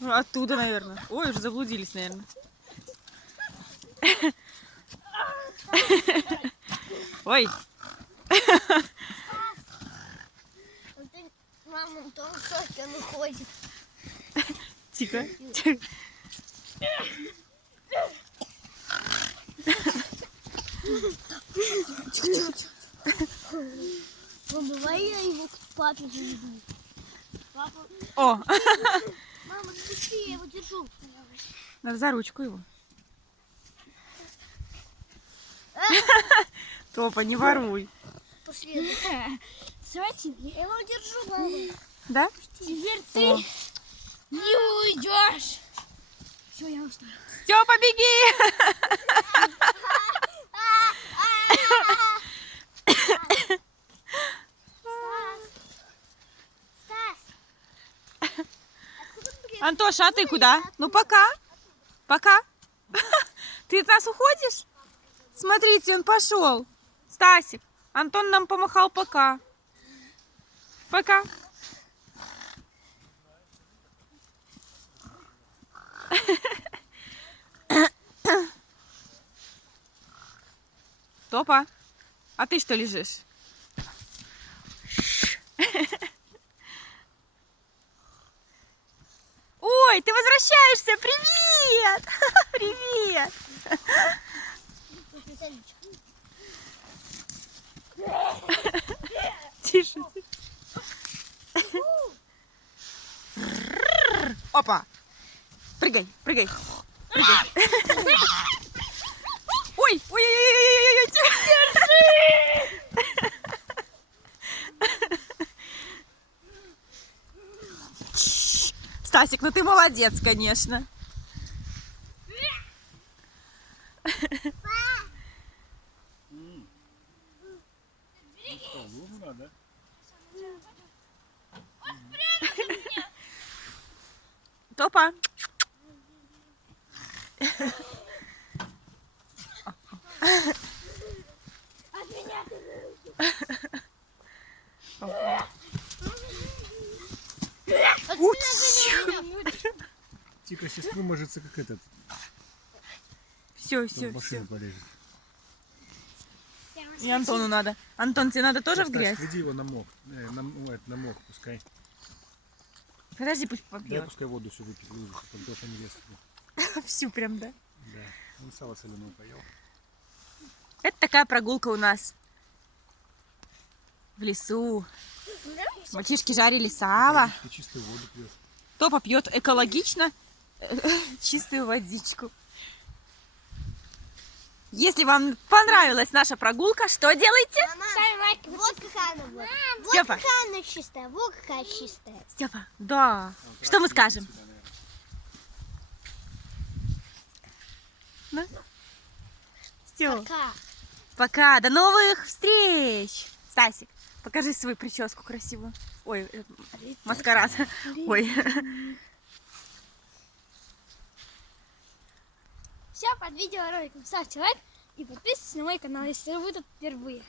Ну, оттуда, наверное. Ой, уже заблудились, наверное. Ой. Мама, он только он уходит. Тихо. Ну, давай я его к папе заведу. Папа... О! Мама, спусти, я его держу. Надо за ручку его. Топа, не воруй. Пошли. Смотри, я его держу, мама. Да? Теперь ты не уйдешь. Все, я ушла. Степа, беги! Антоша, а ты куда? Ну пока. Пока. Ты от нас уходишь? Смотрите, он пошел. Стасик, Антон нам помахал пока. Пока. Топа, а ты что лежишь? Ой, ты возвращаешься! Привет! Привет! Тише. Опа! Прыгай, прыгай, прыгай. Ой, ой, ой, ой, ой, держи! Стасик, ну ты молодец, конечно. Топа. Тихо, сейчас вымажется, как этот. Все, все, Машина все. полежит. И Антону надо. Антон, тебе надо тоже в грязь? Веди его на мох. На мох пускай. Подожди, пусть Дай попьет. пускай воду все выпьет, лужу, чтобы Антоша не лез туда. Всю прям, да? Да, он сало соленого поел. Это такая прогулка у нас. В лесу. Мальчишки жарили сало. Ты чистую воду пьешь. Топа пьет экологично чистую водичку. Если вам понравилась наша прогулка, что делаете? Ставим лайк. Вот какая она вот. Вот Степа. какая она чистая, вот какая чистая. Степа, да. Что мы скажем? Ну? Все. Пока. Пока. До новых встреч. Стасик, покажи свою прическу красивую. Ой, маскарад. Ой. Все, под видеороликом ставьте лайк и подписывайтесь на мой канал, если вы тут впервые.